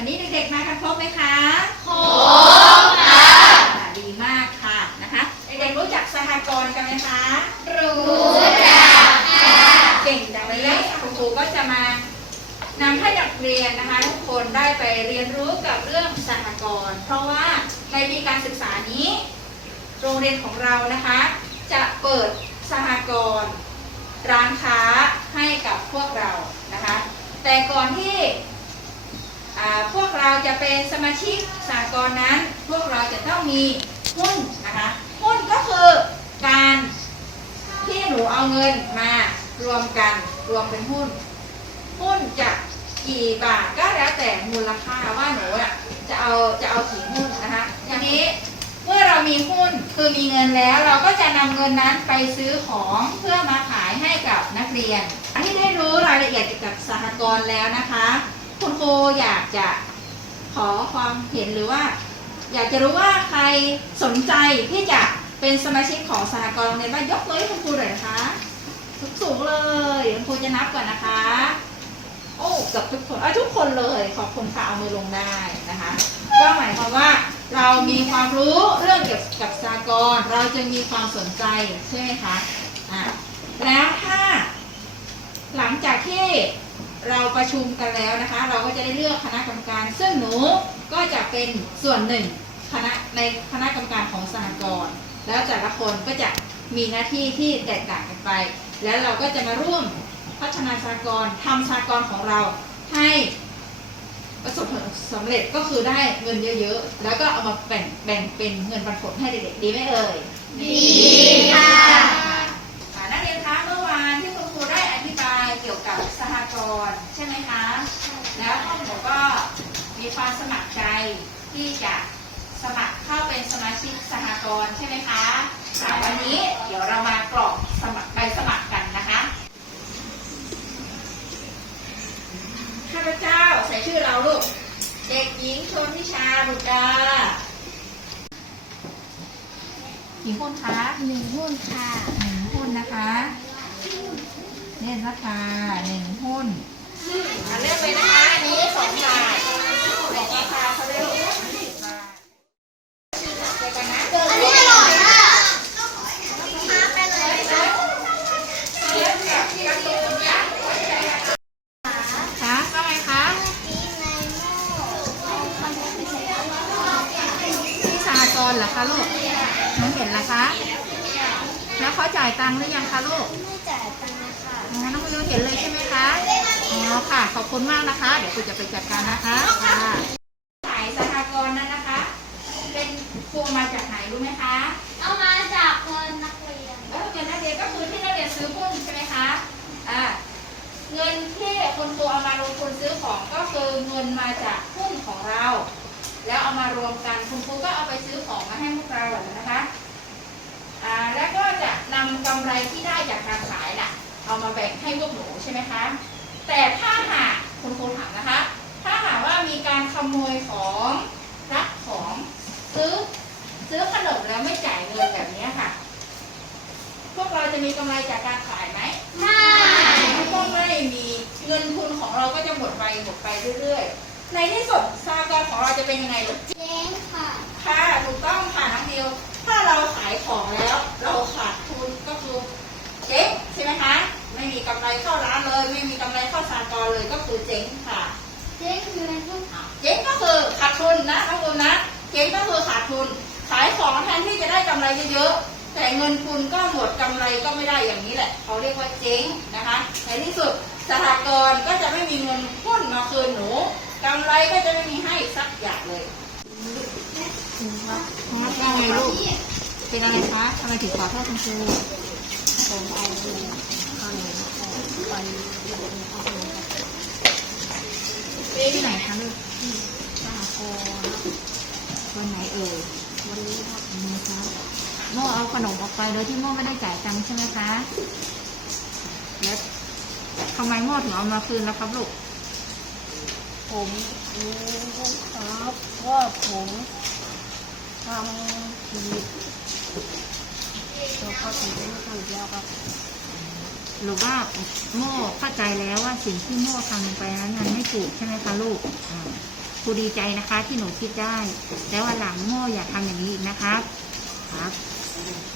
วันนี้เด็กๆมากันครบไหมคะครบค่ะ ดีมากค่ะนะคะเด็กๆรู้จักสหกรณ์กันไหมคะ รู้จักค่ะ เก่งจังเลยคุณครูก็จะมานำให้นักเรียนนะคะทุกคนได้ไปเรียนรู้กับเรื่องสหกรณ์เพราะว่าในปีการศึกษานี้ โรงเรียนของเรานะคะ จะเปิดสหกรณ์ร้านค้าให้กับพวกเรานะคะ แต่ก่อนที่ พวกเราจะเป็นสมาชิกสหกรณ์นั้น พวกเราจะต้องมีหุ้นนะคะหุ้นก็คือการที่หนูเอาเงินมารวมกันรวมเป็นหุ้น หุ้นจะกี่บาทก็แล้วแต่มูลค่าว่าหนูอะจะเอาจะเอากี่หุ้นนะคะอย่างนี้เมื่อเรามีหุ้นคือมีเงินแล้ว เราก็จะนำเงินนั้นไปซื้อของเพื่อมาขายให้กับนักเรียน อันที่ได้รู้รายละเอียดเกี่ยวกับสหกรณ์แล้วนะคะ คุณครูอยากจะขอความเห็นหรือว่า อยากจะรู้ว่าใครสนใจที่จะเป็นสมาชิกของสหกรณ์โรงเรียนบ้านยกมือให้คุณครูหน่อยนะคะสูงๆเลยคุณครูจะนับก่อนนะคะ โอ้กับทุกคนเอ้ยทุกคนเลยขอบคุณค่ะเอามือลงได้นะคะ ก็หมายความว่าเรามีความรู้เรื่องเกี่ยวกับสากลเราจึงมีความสนใจใช่ไหมคะอะแล้วถ้าหลังจากที่ เราประชุมกันแล้วนะคะ เราก็จะได้เลือกคณะกรรมการ ซึ่งหนูก็จะเป็นส่วนหนึ่งคณะในคณะกรรมการของสหกรณ์แล้วแต่ละคนก็จะมีหน้าที่ที่แตกต่างกันไป แล้วเราก็จะมาร่วมพัฒนาสหกรณ์ทำสหกรณ์ของเราให้ประสบผลสำเร็จก็คือได้เงินเยอะๆ แล้วก็เอามาแบ่งแบ่งเป็นเงินปันผลให้เด็กๆ ดีไหมเอ่ย ดีค่ะ กรณ์ใช่ไหมคะ แล้วพวกหนูก็มีความสมัครใจที่จะสมัครเข้าเป็นสมาชิกสหกรณ์ใช่ไหมคะอ่าวันนี้เดี๋ยวเรามากรอกสมัครใบสมัครกันนะคะข้าพเจ้าใส่ชื่อเราลูก เด็กหญิงชนทิชาบุตรดากี่คนคะหนึ่งหุ้นค่ะ หนึ่งหุ้นนะคะเล่นราคาหนึ่งหุ้นอะเลือกเลยนะคะอันนี้สองบาทบอกราคาเขาได้ลูกเจอกันนี้อร่อยอะทานไปเลยเทียบกับการ์ตูนยักษ์คะว่าไงคะปีในโม่คอนเทนต์พิเศษที่สหกรณ์เหรอคะลูกน้องเห็นเหรอคะ แล้วเขาจ่ายตังค์หรือยังคะลูก ไม่จ่ายตังค์ เห็นเลยใช่ไหมคะอ๋อค่ะ ขอบคุณมากนะคะ เดี๋ยวคุณจะไปจัดการนะคะค่ะสายสหกรณ์นั้นนะคะ เป็นครูมาจากไหนรู้ไหมคะเอามาจากเงินนักเรียนเออเงินนักเรียนก็คือที่นักเรียนซื้อหุ้นใช่ไหมคะอ่าเงินที่คุณครูเอามาลงทุนซื้อของก็คือเงินมาจากหุ้นของเรา แล้วเอามารวมกันคุณครูก็เอาไปซื้อของมาให้พวกเรานะคะอ่าแล้วก็จะนำกำไรที่ได้จากการขายน่ะ เอามาแบ่งให้พวกหนูใช่ไหมคะ แต่ถ้าหากคุณครูถามนะคะ ถ้าหากว่ามีการขโมยของรักของซื้อซื้อขนมแล้วไม่จ่ายเงินแบบนี้ค่ะ พวกเราจะมีกำไรจากการขายไหมไม่ก็ไม่มีเงินทุนของเราก็จะหมดไปหมดไปเรื่อยๆ ในที่สุดสหกรณ์ของเราจะเป็นยังไงลูกเจ๊งค่ะ ค่ะถูกต้องค่ะน้องดิวถ้าเราขายของแล้ว เราขาดทุนก็คือเจ๊งใช่ไหมคะ ไม่มีกำไรเข้าร้านเลย ไม่มีกำไรเข้าสากลเลยก็คือเจ๊งค่ะ เจ๊งคืออะไรหุ้นเจ๊งก็คือขาดทุนนะน้องดิวนะเจ๊งก็คือขาดทุน ขายของแทนที่จะได้กำไรเยอะๆแต่เงินทุนก็หมดกำไรก็ไม่ได้อย่างนี้แหละเขาเรียกว่าเจ๊งนะคะในที่สุดสหกรณ์ก็จะไม่มีเงินหุ้นมาคืนหนูกำไรก็จะไม่มีให้สักอย่างเลยครับยังไงลูกเป็นอะไรคะทำไมถึงขอโทษคุณครูผมเอาเงินขนม ไปที่ไหนคะลูกสหกรณ์วันไหนเอ่ยวันนี้ครับนนี้คะโม่เอาขนมออกไปโดยที่โม่ไม่ได้จ่ายตังค์ใช่ไหมคะ แล้วทำไมโม่ถึงเอามาคืนแล้วครับลูก ผมรู้ครับว่าผมทำผิดตัวเขาถึงได้ไม่ทำอีกแล้วครับ หรือว่าโม่เข้าใจแล้วว่าสิ่งที่โม่ทำลงไปนั้นมันไม่ถูกใช่ไหมคะลูกครูดีใจนะคะที่หนูคิดได้ แล้ววันหลังโม่อย่าทำอย่างนี้อีกนะครับ ครับครับ